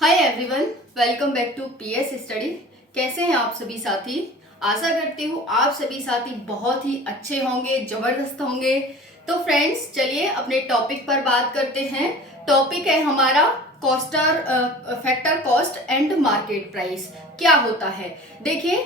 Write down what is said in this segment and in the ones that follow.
Hi everyone, welcome back to PS study. कैसे हैं आप सभी साथी? आशा करती हूँ आप सभी साथी बहुत ही अच्छे होंगे, जबरदस्त होंगे। तो फ्रेंड्स, चलिए अपने टॉपिक पर बात करते हैं। टॉपिक है हमारा factor cost and market price. क्या होता है? देखिए,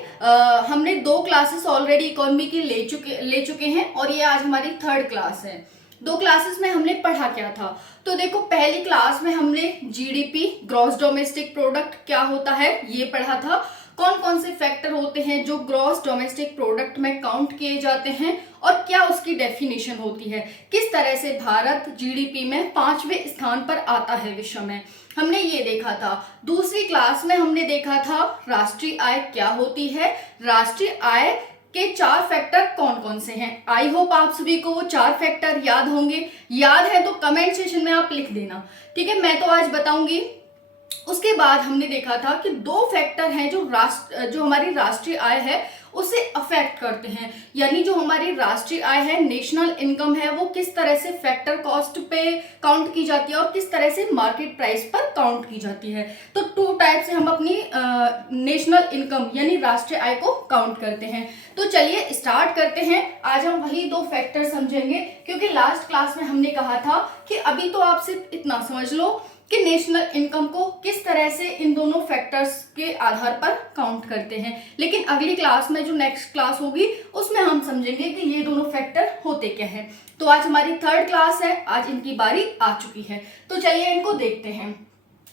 हमने 2 क्लासेस ऑलरेडी इकोनॉमी की ले चुके हैं और ये आज हमारी 3rd क्लास है। 2 क्लासेस में हमने पढ़ा क्या था? तो देखो, पहली क्लास में हमने जीडीपी, ग्रॉस डोमेस्टिक प्रोडक्ट क्या होता है, ये पढ़ा था। कौन कौन से फैक्टर होते हैं जो ग्रॉस डोमेस्टिक प्रोडक्ट में काउंट किए जाते हैं और क्या उसकी डेफिनेशन होती है, किस तरह से भारत जीडीपी में 5वें स्थान पर आता है विश्व में, हमने ये देखा था। दूसरी क्लास में हमने देखा था राष्ट्रीय आय क्या होती है, राष्ट्रीय आय के 4 फैक्टर कौन कौन से हैं। आई होप आप सभी को वो 4 फैक्टर याद होंगे। याद है तो कमेंट सेक्शन में आप लिख देना, ठीक है? मैं तो आज बताऊंगी। उसके बाद हमने देखा था कि 2 फैक्टर हैं जो हमारी राष्ट्रीय आय है उसे अफेक्ट करते हैं, यानी जो हमारी राष्ट्रीय आय है, नेशनल इनकम है, वो किस तरह से फैक्टर कॉस्ट पे काउंट की जाती है और किस तरह से मार्केट प्राइस पर काउंट की जाती है। तो 2 टाइप से हम अपनी नेशनल इनकम यानी राष्ट्रीय आय को काउंट करते हैं। तो चलिए स्टार्ट करते हैं। आज हम वही 2 फैक्टर समझेंगे, क्योंकि लास्ट क्लास में हमने कहा था कि अभी तो आप सिर्फ इतना समझ लो कि नेशनल इनकम को किस तरह से इन दोनों फैक्टर्स के आधार पर काउंट करते हैं, लेकिन अगली क्लास में जो नेक्स्ट क्लास होगी उसमें हम समझेंगे कि ये दोनों फैक्टर होते क्या हैं। तो आज हमारी 3rd क्लास है, आज इनकी बारी आ चुकी है। तो चलिए इनको देखते हैं।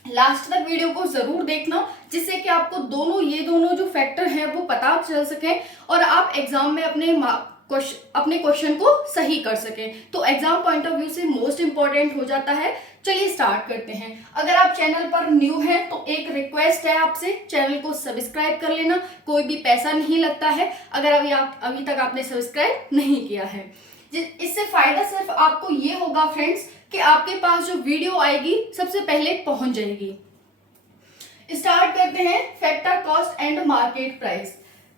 लास्ट तक वीडियो को जरूर देखना, जिससे कि आपको ये दोनों जो फैक्टर हैं वो पता चल सके और आप एग्जाम में अपने क्वेश्चन को सही कर सकें। तो एग्जाम पॉइंट ऑफ व्यू से मोस्ट इंपॉर्टेंट हो जाता है। चलिए स्टार्ट करते हैं। अगर आप चैनल पर न्यू हैं तो एक रिक्वेस्ट है आपसे, चैनल को सब्सक्राइब कर लेना। कोई भी पैसा नहीं लगता है अगर अभी तक आपने सब्सक्राइब नहीं किया है। इससे फायदा सिर्फ आपको ये होगा फ्रेंड्स कि आपके पास जो वीडियो आएगी सबसे पहले पहुंच जाएगी। स्टार्ट करते हैं। Factor cost and market price.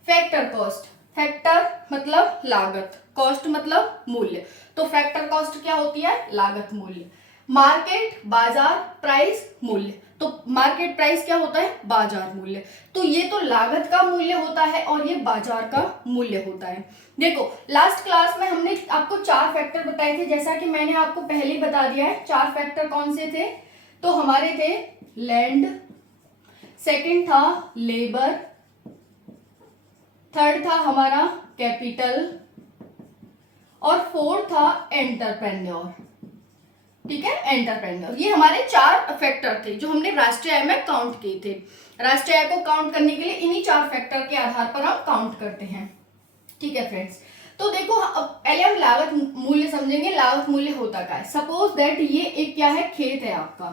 Factor cost, factor मतलब लागत, कॉस्ट मतलब मूल्य। तो फैक्टर कॉस्ट क्या होती है? लागत, मूल्य। मार्केट बाजार, प्राइस मूल्य। तो मार्केट प्राइस क्या होता है? बाजार मूल्य। तो ये तो लागत का मूल्य होता है और ये बाजार का मूल्य होता है। देखो, लास्ट क्लास में हमने आपको 4 फैक्टर बताए थे, जैसा कि मैंने आपको पहले ही बता दिया है। 4 फैक्टर कौन से थे? तो हमारे थे लैंड, सेकंड था लेबर, थर्ड था हमारा कैपिटल और 4th था एंटरप्रेन्योर। ठीक है, एंटरप्रेन्योर। ये हमारे 4 फैक्टर थे जो हमने राष्ट्रीय आय में काउंट किए थे। राष्ट्रीय आय को काउंट करने के लिए इन्हीं 4 फैक्टर के आधार पर हम काउंट करते हैं। ठीक है फ्रेंड्स, तो देखो, अब पहले हम लागत मूल्य समझेंगे। लागत मूल्य होता क्या है? सपोज दैट ये एक क्या है? खेत है आपका।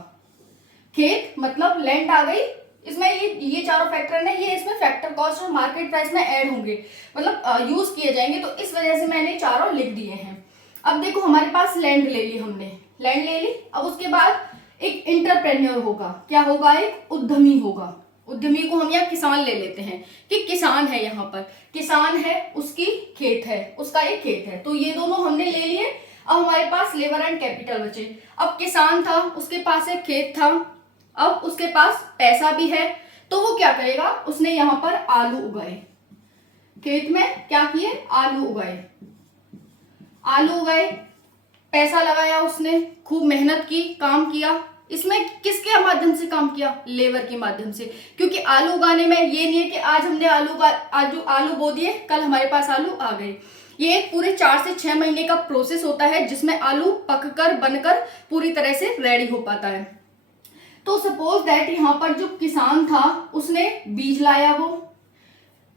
खेत मतलब लैंड आ गई, इसमें ये चारों फैक्टर है, ये इसमें फैक्टर कॉस्ट और मार्केट प्राइस में ऐड होंगे, मतलब यूज किए जाएंगे। तो इस वजह से मैंने चारों लिख दिए हैं। अब देखो, हमारे पास लैंड ले ली, हमने लैंड ले ली। अब उसके बाद एक इंटरप्रेन्योर होगा। क्या होगा? एक उद्यमी होगा। उद्यमी को हम यहाँ किसान ले लेते हैं कि किसान है, यहाँ पर किसान है, उसकी खेत है, उसका एक खेत है। तो ये दोनों हमने ले लिए। अब हमारे पास लेबर एंड कैपिटल बचे। अब किसान था, उसके पास एक खेत था, अब उसके पास पैसा भी है, तो वो क्या करेगा? उसने यहाँ पर आलू उगाए। खेत में क्या किए? आलू उगाए। आलू उगाए, पैसा लगाया उसने, खूब मेहनत की, काम किया। इसमें किसके माध्यम से काम किया? लेबर के माध्यम से। क्योंकि आलू उगाने में ये नहीं है कि आज हमने आलू बो दिए, कल हमारे पास आलू आ गए। ये एक पूरे 4 से 6 महीने का प्रोसेस होता है जिसमें आलू पककर बनकर पूरी तरह से रेडी हो पाता है। तो सपोज दैट यहाँ पर जो किसान था उसने बीज लाया, वो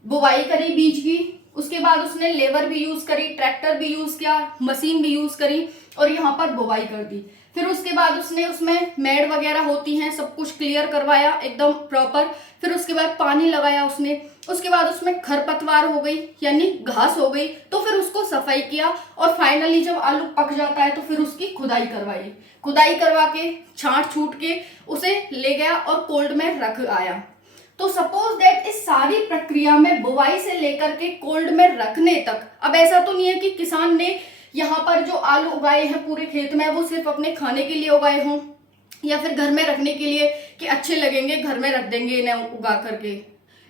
बुवाई करी बीज की, उसके बाद उसने लेबर भी यूज करी, ट्रैक्टर भी यूज किया, मशीन भी यूज करी और यहाँ पर बुवाई कर दी। फिर उसके बाद उसने उसमें मेड़ वगैरह होती हैं, सब कुछ क्लियर करवाया एकदम प्रॉपर। फिर उसके बाद पानी लगाया उसने। उसके बाद उसमें खरपतवार हो गई यानी घास हो गई, तो फिर उसको सफाई किया और फाइनली जब आलू पक जाता है तो फिर उसकी खुदाई करवाई। खुदाई करवा के छांट छूट के उसे ले गया और कोल्ड में रख आया। तो सपोज दैट इस सारी प्रक्रिया में बुवाई से लेकर के कोल्ड में रखने तक, अब ऐसा तो नहीं है कि किसान ने यहाँ पर जो आलू उगाए हैं पूरे खेत में वो सिर्फ अपने खाने के लिए उगाए हों, या फिर घर में रखने के लिए कि अच्छे लगेंगे घर में रख देंगे इन्हें उगा करके,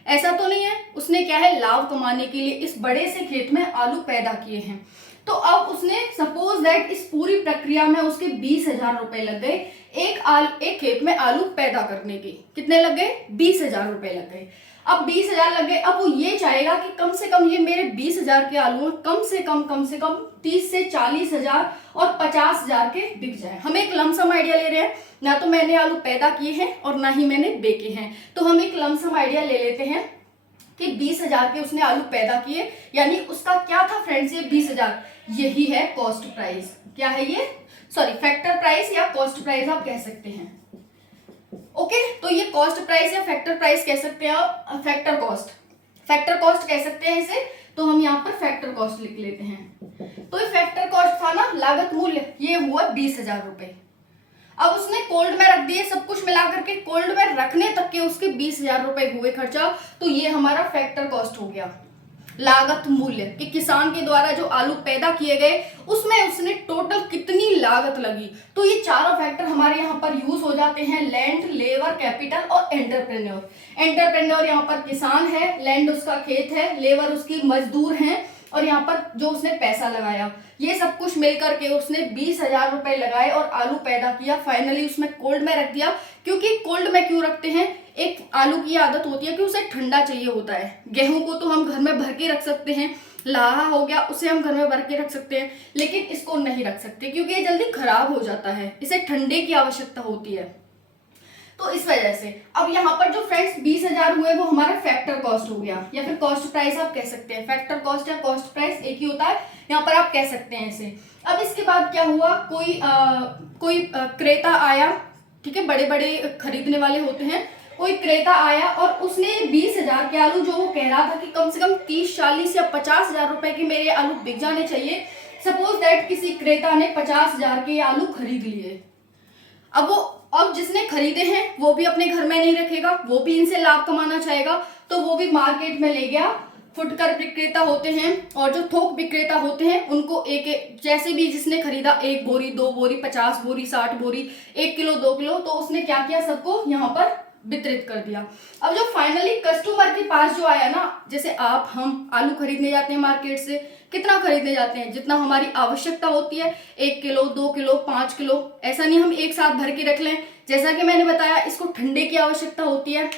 ऐसा तो नहीं है। उसने क्या है, लाभ कमाने के लिए इस बड़े से खेत में आलू पैदा किए हैं। तो अब उसने सपोज दैट इस पूरी प्रक्रिया में उसके 20,000 रुपए लग गए। एक खेत में आलू पैदा करने के कितने लग गए, 20,000 रुपए लग गए। अब 20,000 लग गए, अब वो ये चाहेगा कि कम से कम ये मेरे 20,000 के आलू कम से कम 30 से 40,000 और 50,000 के बिक जाए। हम एक लमसम आइडिया ले रहे हैं, ना तो मैंने आलू पैदा किए हैं और ना ही मैंने बेचे हैं, तो हम एक लमसम आइडिया ले लेते हैं कि 20,000 के उसने आलू पैदा किए, यानी उसका क्या था फ्रेंड्स, ये 20,000, यही है कॉस्ट प्राइस। क्या है ये, सॉरी फैक्टर प्राइस या कॉस्ट प्राइस आप कह सकते हैं। ओके, तो ये कॉस्ट प्राइस या फैक्टर प्राइस कह सकते हैं आप, फैक्टर कॉस्ट कह सकते हैं इसे। तो हम यहाँ पर फैक्टर कॉस्ट लिख लेते हैं। तो ये फैक्टर कॉस्ट था ना, लागत मूल्य, ये हुआ 20,000 रुपए। अब उसने कोल्ड में रख दिए, सब कुछ मिला करके कोल्ड में रखने तक के उसके 20,000 रुपए हुए खर्चा। तो ये हमारा फैक्टर कॉस्ट हो गया, लागत मूल्य कि किसान के द्वारा जो आलू पैदा किए गए उसमें उसने टोटल कितनी लागत लगी। तो ये चारों फैक्टर हमारे यहाँ पर यूज हो जाते हैं, लैंड, लेबर, कैपिटल और एंटरप्रेन्योर। एंटरप्रेन्योर यहाँ पर किसान है, लैंड उसका खेत है, लेबर उसकी मजदूर हैं, और यहाँ पर जो उसने पैसा लगाया, ये सब कुछ मिलकर के उसने 20,000 रुपए लगाए और आलू पैदा किया। फाइनली उसमें कोल्ड में रख दिया, क्योंकि कोल्ड में क्यों रखते हैं, एक आलू की आदत होती है कि उसे ठंडा चाहिए होता है। गेहूं को तो हम घर में भर के रख सकते हैं, लाहा हो गया उसे हम घर में भर के रख सकते हैं, लेकिन इसको नहीं रख सकते क्योंकि ये जल्दी खराब हो जाता है, इसे ठंडे की आवश्यकता होती है। तो इस वजह से अब यहाँ पर जो फ्रेंड्स 20,000 हुए वो हमारा फैक्टर कॉस्ट हो गया, या फिर कॉस्ट प्राइस आप कह सकते हैं। फैक्टर कॉस्ट या कॉस्ट प्राइस एक ही होता है, यहाँ पर आप कह सकते हैं इसे। अब इसके बाद क्या हुआ, कोई क्रेता आया, ठीक है, बड़े बड़े खरीदने वाले होते हैं, कोई क्रेता आया और उसने 20,000 के आलू, जो वो कह रहा था कि कम से कम 30, 40 या 50,000 रुपए के मेरे आलू बिक जाने चाहिए, सपोज दैट किसी क्रेता ने 50,000 के आलू खरीद लिए। अब जिसने खरीदे हैं वो भी अपने घर में नहीं रखेगा, वो भी इनसे लाभ कमाना चाहेगा, तो वो भी मार्केट में ले गया। फुटकर विक्रेता होते हैं और जो थोक विक्रेता होते हैं उनको एक जैसे भी जिसने खरीदा 1 बोरी, 2 बोरी, 50 बोरी, 60 बोरी, 1 किलो, 2 किलो, तो उसने क्या किया, सबको यहाँ पर वितरित कर दिया। अब जो फाइनली कस्टमर के पास जो आया ना, जैसे आप हम आलू खरीदने जाते हैं मार्केट से, कितना खरीदने जाते हैं, जितना हमारी आवश्यकता होती है, 1 किलो, 2 किलो, 5 किलो, ऐसा नहीं हम एक साथ भर के रख लें। जैसा कि मैंने बताया इसको ठंडे की आवश्यकता होती है,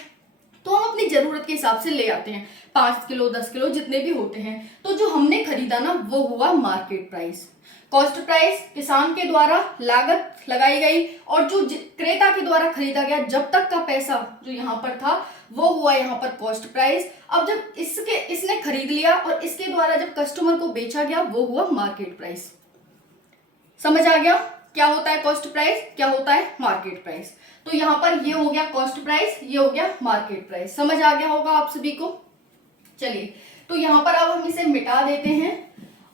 तो हम अपनी जरूरत के हिसाब से ले आते हैं, 5 किलो, 10 किलो, जितने भी होते हैं। तो जो हमने खरीदा ना वो हुआ मार्केट प्राइस। कॉस्ट प्राइस किसान के द्वारा लागत लगाई गई, और जो क्रेता के द्वारा खरीदा गया जब तक का पैसा जो यहाँ पर था वो हुआ यहाँ पर कॉस्ट प्राइस। अब जब इसने खरीद लिया और इसके द्वारा जब कस्टमर को बेचा गया वो हुआ मार्केट प्राइस। समझ आ गया क्या होता है कॉस्ट प्राइस, क्या होता है मार्केट प्राइस। तो यहाँ पर ये हो गया कॉस्ट प्राइस, ये हो गया मार्केट प्राइस। समझ आ गया होगा आप सभी को। चलिए, तो यहाँ पर अब हम इसे मिटा देते हैं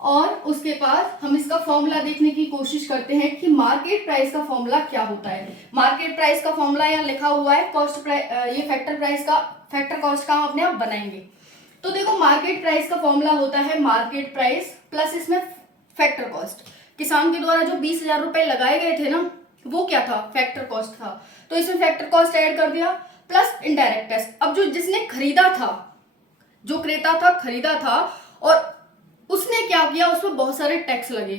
और उसके बाद हम इसका फॉर्मूला देखने की कोशिश करते हैं कि मार्केट प्राइस का फॉर्मूला क्या होता है। मार्केट प्राइस का फॉर्मूला यहाँ लिखा हुआ है, कॉस्ट प्राइस, ये फैक्टर कॉस्ट का हम अपने आप बनाएंगे। तो देखो, मार्केट प्राइस का फॉर्मूला होता है मार्केट प्राइस प्लस इसमें फैक्टर कॉस्ट। किसान के द्वारा जो 20,000 रुपए लगाए गए थे ना, वो क्या था, फैक्टर कॉस्ट था, तो इसमें फैक्टर कॉस्ट ऐड कर दिया प्लस इनडायरेक्ट टैक्स। अब जो जिसने खरीदा था, जो क्रेता था खरीदा था, और उसने क्या किया, उसमें बहुत सारे टैक्स लगे,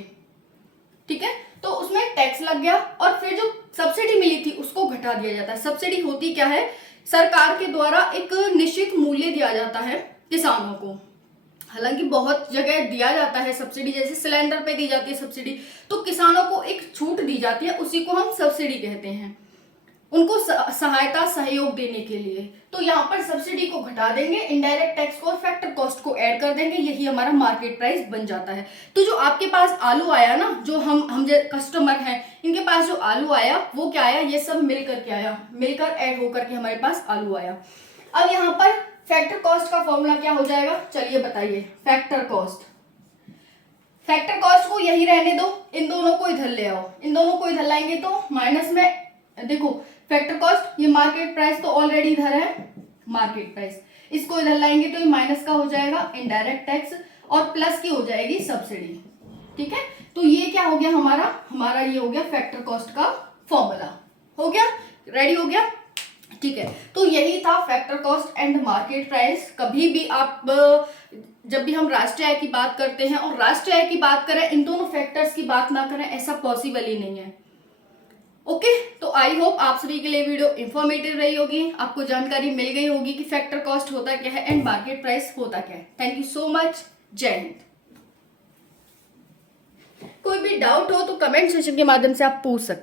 ठीक है, तो उसमें टैक्स लग गया और फिर जो सब्सिडी मिली थी उसको घटा दिया जाता है। सब्सिडी होती क्या है, सरकार के द्वारा एक निश्चित मूल्य दिया जाता है किसानों को। हालांकि बहुत जगह दिया जाता है सब्सिडी, जैसे सिलेंडर पे दी जाती है सब्सिडी, तो किसानों को एक छूट दी जाती है, उसी को हम सब्सिडी कहते हैं, उनको सहायता सहयोग देने के लिए। तो यहाँ पर सब्सिडी को घटा देंगे, इनडायरेक्ट टैक्स को और फैक्टर कॉस्ट को ऐड कर देंगे, यही हमारा मार्केट प्राइस बन जाता है। तो जो आपके पास आलू आया ना, जो हम जो कस्टमर हैं इनके पास जो आलू आया वो क्या आया, ये सब मिलकर के आया, मिलकर ऐड होकर के हमारे पास आलू आया। अब यहाँ पर फैक्टर कॉस्ट का फॉर्मूला क्या हो जाएगा, चलिए बताइए। फैक्टर कॉस्ट को यही रहने दो, इन दोनों को इधर ले आओ, इन दोनों को इधर लाएंगे तो माइनस में, देखो फैक्टर कॉस्ट, ये मार्केट प्राइस तो ऑलरेडी इधर है मार्केट प्राइस, इसको इधर लाएंगे तो ये माइनस का हो जाएगा इनडायरेक्ट टैक्स और प्लस की हो जाएगी सब्सिडी, ठीक है। तो ये क्या हो गया हमारा ये हो गया फैक्टर कॉस्ट का फॉर्मूला, हो गया। रेडी हो गया? ठीक है, तो यही था factor cost and market price. कभी भी आप जब भी हम राष्ट्रीय आय की बात करते हैं और राष्ट्रीय आय की बात करें, इन दोनों फैक्टर्स की बात ना करें, ऐसा पॉसिबल ही नहीं है। ओके, तो आई होप आप सभी के लिए वीडियो इंफॉर्मेटिव रही होगी, आपको जानकारी मिल गई होगी कि फैक्टर कॉस्ट होता क्या है एंड मार्केट प्राइस होता क्या है। थैंक यू सो मच, जय हिंद। कोई भी डाउट हो तो कमेंट सेक्शन के माध्यम से आप पूछ सकते हैं।